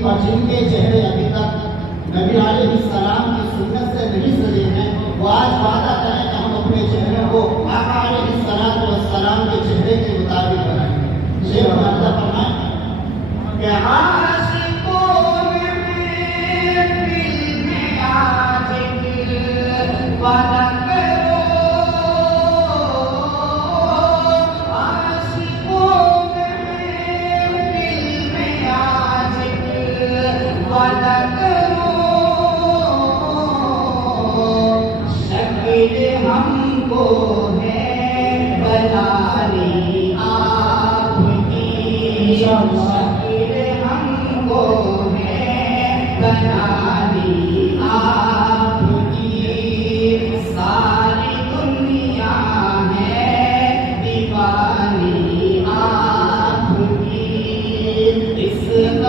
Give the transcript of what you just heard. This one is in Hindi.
और जिनके चेहरे अभी तक नबी अलैहिस्सलाम की सुन्नत से नहीं सजे हैं, वो आज वादा करें कि हम अपने चेहरे को आका अलैहिस्सलाम के चेहरे के मुताबिक बनाएंगे। शेख अल्लाह फरमाए कि आशिकों में महफिल में आज वादा करो, आशिकों में महफिल में आज वादा करो, शक्ल हमको है बनानी आपकी,